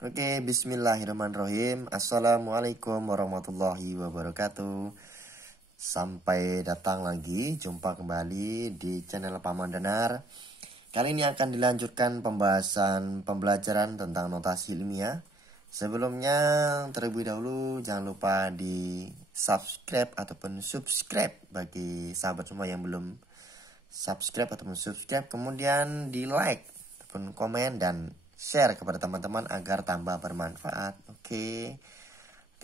Oke, bismillahirrahmanirrahim. Assalamualaikum warahmatullahi wabarakatuh. Sampai datang lagi, jumpa kembali di channel Paman Danar. Kali ini akan dilanjutkan pembelajaran tentang notasi ilmiah. Sebelumnya, terlebih dahulu jangan lupa di subscribe ataupun subscribe bagi sahabat semua yang belum subscribe ataupun subscribe. Kemudian di like ataupun komen dan share kepada teman-teman agar tambah bermanfaat. Oke,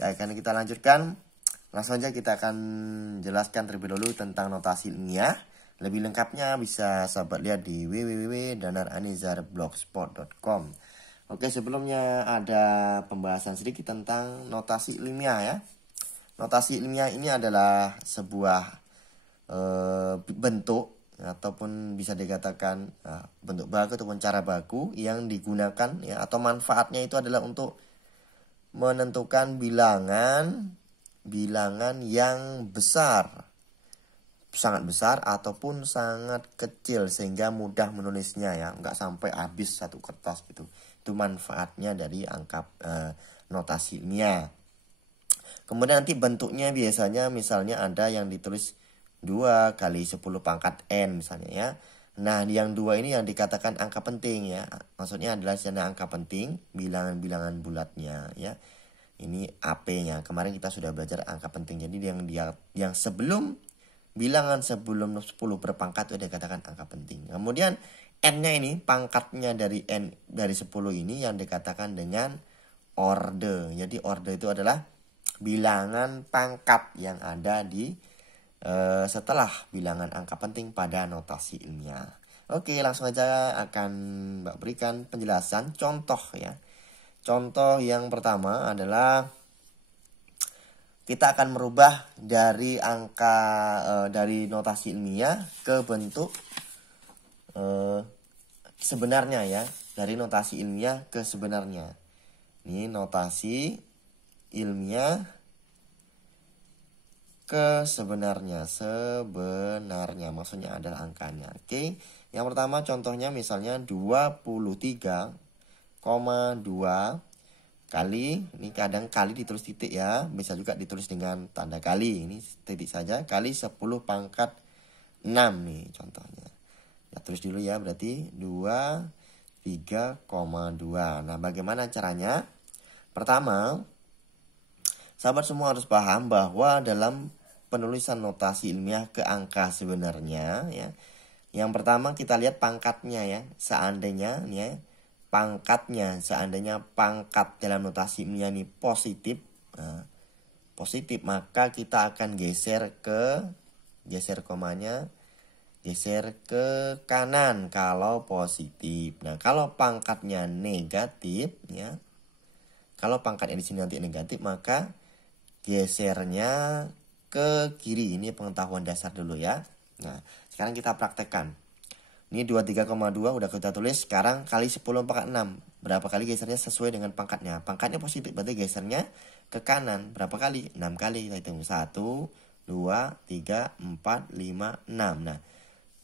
akan kita lanjutkan. Langsung saja kita akan jelaskan terlebih dahulu tentang notasi ilmiah. Lebih lengkapnya bisa sahabat lihat di www.danaranizarblogspot.com. Oke, sebelumnya ada pembahasan sedikit tentang notasi ilmiah ya. Notasi ilmiah ini adalah sebuah bentuk ataupun bisa dikatakan bentuk baku ataupun cara baku yang digunakan ya, atau manfaatnya itu adalah untuk menentukan bilangan yang besar, sangat besar ataupun sangat kecil sehingga mudah menulisnya ya, nggak sampai habis satu kertas gitu. Itu manfaatnya dari angka notasi ilmiah. Kemudian nanti bentuknya biasanya misalnya ada yang ditulis 2 kali 10 pangkat N misalnya ya. Nah, yang 2 ini yang dikatakan angka penting ya. Maksudnya adalah zona angka penting, bilangan-bilangan bulatnya ya. Ini AP-nya. Kemarin kita sudah belajar angka penting. Jadi yang sebelum bilangan sebelum 10 berpangkat itu dikatakan angka penting. Kemudian N-nya ini pangkatnya dari 10 ini yang dikatakan dengan orde. Jadi orde itu adalah bilangan pangkat yang ada di setelah bilangan angka penting pada notasi ilmiah. Oke, langsung aja akan Mbak berikan penjelasan contoh ya. Contoh yang pertama adalah kita akan merubah dari angka dari notasi ilmiah ke bentuk sebenarnya ya. Dari notasi ilmiah ke sebenarnya. Ini notasi ilmiah ke sebenarnya maksudnya adalah angkanya. Oke, yang pertama contohnya misalnya 23,2 kali, ini kadang kali ditulis titik ya, bisa juga ditulis dengan tanda kali, ini titik saja, kali 10 pangkat 6 nih contohnya. Ya, tulis dulu ya, berarti 23,2. Nah, bagaimana caranya? Pertama, sahabat semua harus paham bahwa dalam penulisan notasi ilmiah ke angka sebenarnya ya, yang pertama kita lihat pangkatnya ya. Seandainya pangkat dalam notasi ilmiah ini positif, positif, maka kita akan geser komanya, geser ke kanan kalau positif. Nah, kalau pangkatnya negatif ya, kalau pangkatnya di sini nanti negatif, maka gesernya ke kiri. Ini pengetahuan dasar dulu ya. Nah, sekarang kita praktekkan. Ini 23,2 udah kita tulis. Sekarang kali 10 pangkat 6. Berapa kali gesernya sesuai dengan pangkatnya. Pangkatnya positif, berarti gesernya ke kanan. Berapa kali? 6 kali. Kita hitung 1, 2, 3, 4, 5, 6. Nah,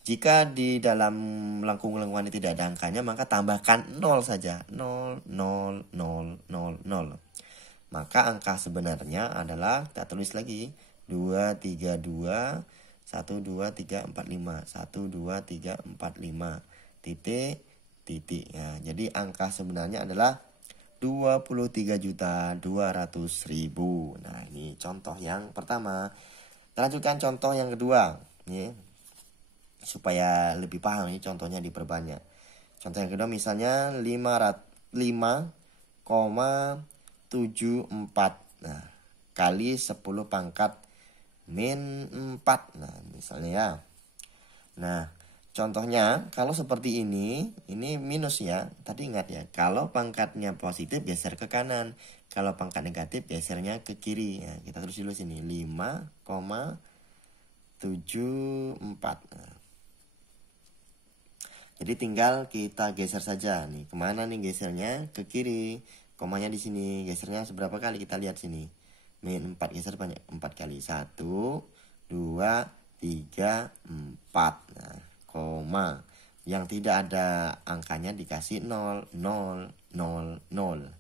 jika di dalam lengkung-lengkungan ini tidak ada angkanya, maka tambahkan 0 saja. 0, 0, 0, 0, 0. Maka angka sebenarnya adalah, kita tulis lagi, 2, 3, 2, 1, 2, 3, 4, 5. 1, 2, 3, 4, 5. Titik, titik. Ya, jadi angka sebenarnya adalah 23.200.000. Nah, ini contoh yang pertama. Kita lanjutkan contoh yang kedua. Ya, supaya lebih paham, ini contohnya diperbanyak. Contoh yang kedua misalnya 5,74. Nah, kali 10 pangkat min 4. Nah, misalnya ya. Nah, contohnya kalau seperti ini minus ya. Tadi ingat ya, kalau pangkatnya positif geser ke kanan. Kalau pangkat negatif gesernya ke kiri. Ya, kita tulis dulu sini 5,74. Nah, jadi tinggal kita geser saja nih. Kemana nih gesernya? Ke kiri. Komanya di sini. Gesernya seberapa kali? Kita lihat sini. Min 4, geser banyak 4 kali. 1, 2, 3, 4. Nah, koma. Yang tidak ada angkanya dikasih 0, 0, 0, 0.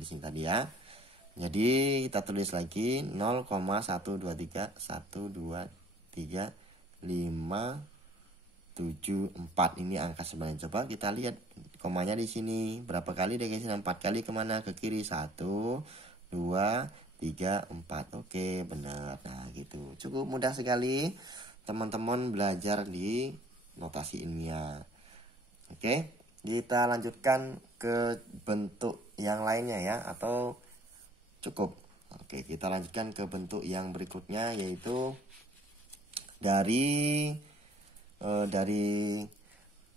di sini tadi ya. Jadi kita tulis lagi 0,123 123 5 7 4 ini angka sebenarnya. Coba kita lihat komanya di sini berapa kali dia geser? 4 kali kemana? Ke kiri. 1 2 3 4. Oke, benar. Nah, gitu. Cukup mudah sekali teman-teman belajar di notasi ilmiah. Oke, kita lanjutkan ke bentuk yang lainnya ya, atau cukup. Oke, kita lanjutkan ke bentuk yang berikutnya, yaitu dari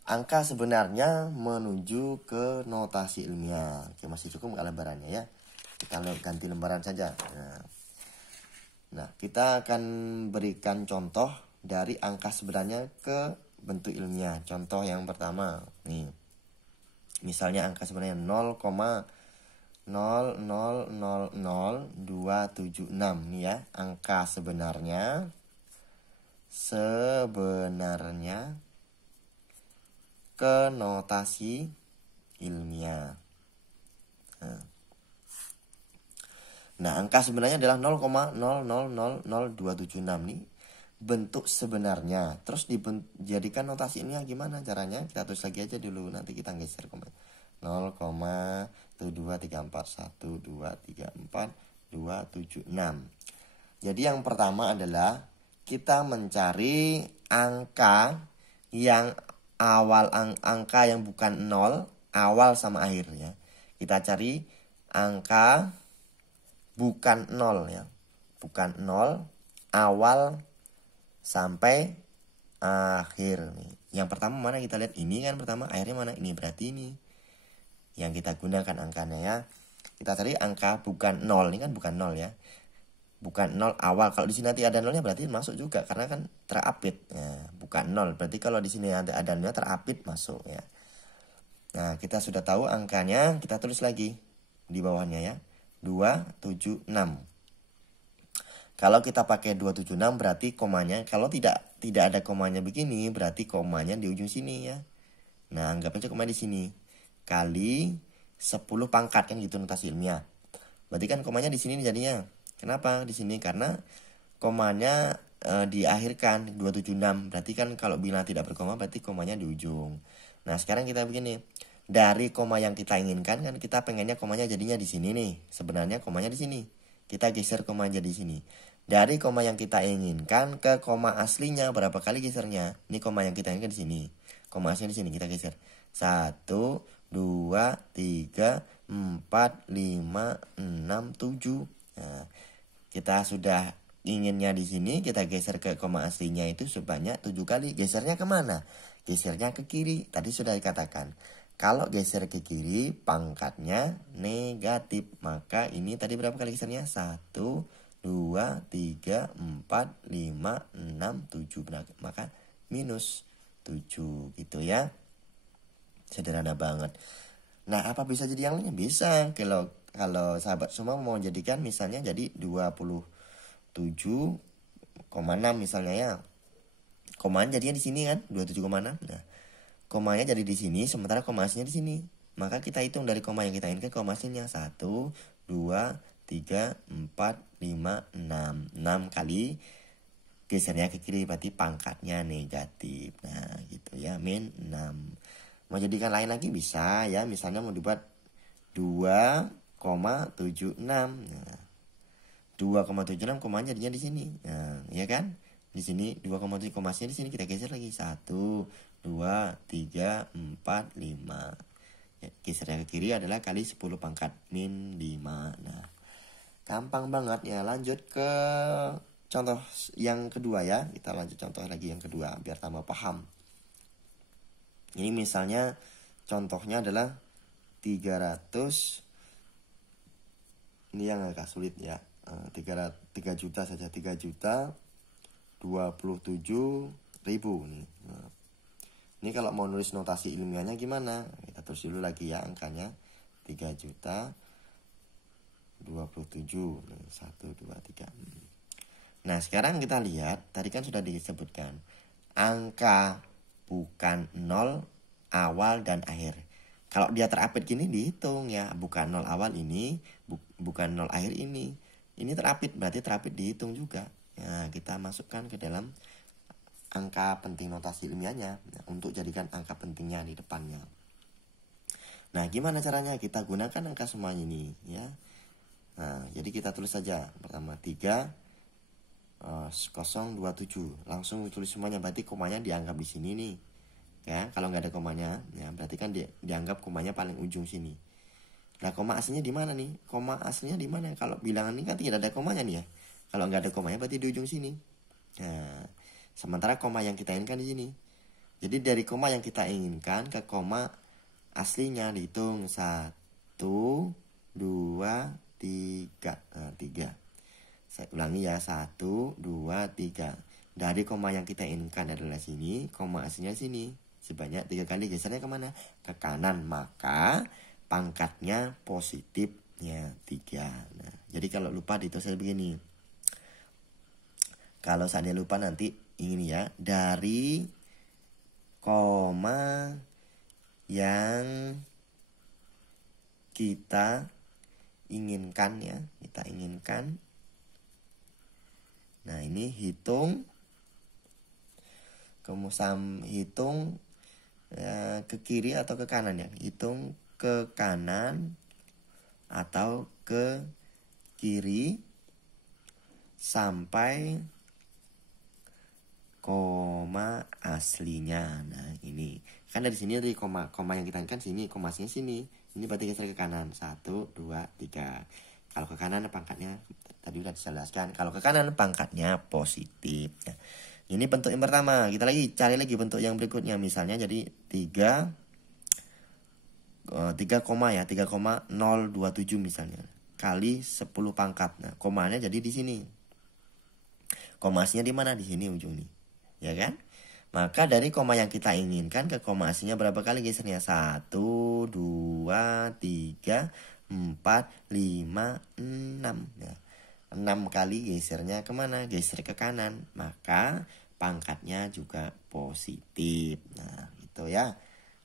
angka sebenarnya menuju ke notasi ilmiah. Oke, masih cukup nggak lembarannya ya? Kita ganti lembaran saja. Nah, kita akan berikan contoh dari angka sebenarnya ke bentuk ilmiah. Contoh yang pertama, nih. Misalnya angka sebenarnya 0,0000276 nih ya. Angka sebenarnya ke notasi ilmiah. Nah, angka sebenarnya adalah 0,0000276 nih. Bentuk sebenarnya. Terus dijadikan notasi ilmiah gimana caranya? Kita tulis lagi aja dulu, nanti kita geser 0,12341234276. Jadi yang pertama adalah kita mencari angka yang angka yang bukan 0, awal sama akhir ya. Kita cari angka bukan 0 ya. Bukan 0, awal sampai akhir nih. Yang pertama mana, kita lihat ini kan pertama, akhirnya mana? Ini, berarti ini yang kita gunakan angkanya ya. Kita cari angka bukan 0, ini kan bukan 0 ya. Bukan 0 awal. Kalau di sini nanti ada 0-nya berarti masuk juga karena kan terapit. Ya, bukan 0. Berarti kalau di sini ada 0-nya terapit masuk ya. Nah, kita sudah tahu angkanya, kita tulis lagi di bawahnya ya. 276. Kalau kita pakai 276 berarti komanya, kalau tidak ada komanya begini, berarti komanya di ujung sini ya. Nah, anggap aja komanya di sini. Kali 10 pangkat kan gitu notasi ilmiah. Berarti kan komanya di sini jadinya. Kenapa di sini? Karena komanya diakhirkan 276. Berarti kan kalau bila tidak berkoma berarti komanya di ujung. Nah, sekarang kita begini. Dari koma yang kita inginkan kan kita pengennya komanya jadinya di sini nih. Sebenarnya komanya di sini. Kita geser koma jadi di sini. Dari koma yang kita inginkan ke koma aslinya berapa kali gesernya? Ini koma yang kita inginkan di sini. Koma aslinya di sini kita geser. 1 2 3 4 5 6 7. Nah, kita sudah inginnya di sini, kita geser ke koma aslinya itu sebanyak 7 kali. Gesernya kemana? Gesernya ke kiri. Tadi sudah dikatakan. Kalau geser ke kiri, pangkatnya negatif. Maka ini tadi berapa kali gesernya? 1, 2, 3, 4, 5, 6, 7. Maka minus 7 gitu ya. Sederhana banget. Nah, apa bisa jadi yang lainnya? Bisa. Kalau sahabat semua mau jadikan misalnya jadi 27,6 misalnya ya. Komanya jadinya di sini kan, 27,6. Nah, komanya jadi di sini, sementara koma aslinya di sini. Maka kita hitung dari koma yang kita inginkan koma aslinya 1, 2, 3, 4, 5, 6. 6 kali gesernya ke kiri berarti pangkatnya negatif. Nah, gitu ya, min 6. Mau jadikan lain lagi bisa ya, misalnya mau dibuat 2,76. Nah, 2,76 komanya jadinya di sini. Nah, ya kan? Di sini 2,7 komanya di sini kita geser lagi 1, 2, 3, 4, 5. Ya, geser yang ke kiri adalah kali 10 pangkat min 5. Nah, gampang banget ya. Lanjut ke contoh yang kedua ya. Kita lanjut contoh lagi yang kedua biar tambah paham. Ini misalnya contohnya adalah 300. Ini yang agak sulit ya. 3 juta saja, 3.027.000 nih. Nah, ini kalau mau nulis notasi ilmiahnya gimana? Kita tulis dulu lagi ya angkanya. 3.027.000. 1, 2, 3. Nah, sekarang kita lihat, tadi kan sudah disebutkan angka bukan 0 awal dan akhir. Kalau dia terapit gini dihitung ya, bukan 0 awal ini, bukan 0 akhir ini. Ini terapit, berarti terapit dihitung juga. Ya, kita masukkan ke dalam angka penting notasi ilmiahnya untuk jadikan angka pentingnya di depannya. Nah, gimana caranya? Kita gunakan angka semuanya ini ya. Nah, jadi kita tulis saja. Pertama 3 027. Langsung tulis semuanya, berarti komanya dianggap di sini nih. Ya, kalau nggak ada komanya, ya berarti kan dianggap komanya paling ujung sini. Nah, koma aslinya di mana nih? Koma aslinya di mana? Kalau bilangan ini kan tidak ada komanya nih ya. Kalau nggak ada komanya berarti di ujung sini. Nah, sementara koma yang kita inginkan di sini. Jadi dari koma yang kita inginkan ke koma aslinya dihitung 1, 2, 3. Nah, 3. Saya ulangi ya, 1, 2, 3. Dari koma yang kita inginkan adalah sini, koma aslinya sini. Sebanyak 3 kali, gesernya kemana? Ke kanan, maka pangkatnya positifnya 3. Nah, jadi kalau lupa ditulis begini. Kalau seandainya lupa nanti ini ya, dari koma yang kita inginkan ya, kita inginkan. Nah, ini hitung hitung ke kiri atau ke kanan ya. Hitung ke kanan atau ke kiri sampai koma aslinya. Nah, ini kan dari sini, dari koma yang kita inginkan sini, koma aslinya sini. Ini berarti geser ke kanan. 1, 2, 3. Kalau ke kanan pangkatnya tadi udah dijelaskan. Kalau ke kanan pangkatnya positif. Nah, ini bentuk yang pertama. Kita cari lagi bentuk yang berikutnya. Misalnya jadi 3 koma ya, 3,027 misalnya. Kali 10 pangkat. Nah, komanya jadi di sini. Koma aslinya di mana? Di sini ujung nih. Ya kan? Maka dari koma yang kita inginkan ke koma aslinya berapa kali gesernya? 1, 2, 3, 4, 5, 6. Ya. 6 kali gesernya kemana? Geser ke kanan. Maka pangkatnya juga positif. Nah, gitu ya.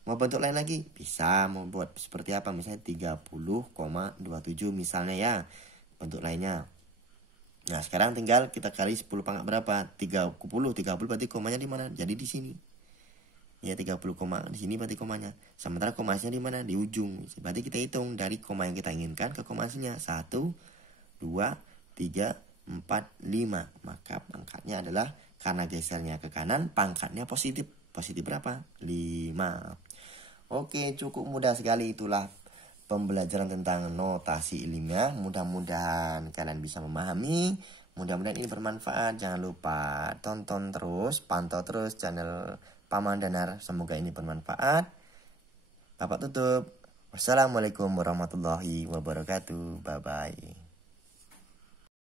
Mau bentuk lain lagi? Bisa. Mau buat seperti apa? Misalnya 30,27 misalnya ya. Bentuk lainnya. Nah, sekarang tinggal kita kali 10 pangkat berapa? 30 berarti komanya di mana? Jadi di sini. Ya, 30 koma di sini berarti komanya. Sementara koma aslinya di mana? Di ujung. Berarti kita hitung dari koma yang kita inginkan ke koma aslinya. 1, 2, 3, 4, 5. Maka pangkatnya adalah, karena gesernya ke kanan, pangkatnya positif. Positif berapa? 5. Oke, cukup mudah sekali. Itulah pembelajaran tentang notasi ilmiah. Mudah-mudahan kalian bisa memahami. Mudah-mudahan ini bermanfaat. Jangan lupa tonton terus, pantau terus channel Paman Danar. Semoga ini bermanfaat. Bapak tutup. Wassalamualaikum warahmatullahi wabarakatuh. Bye-bye.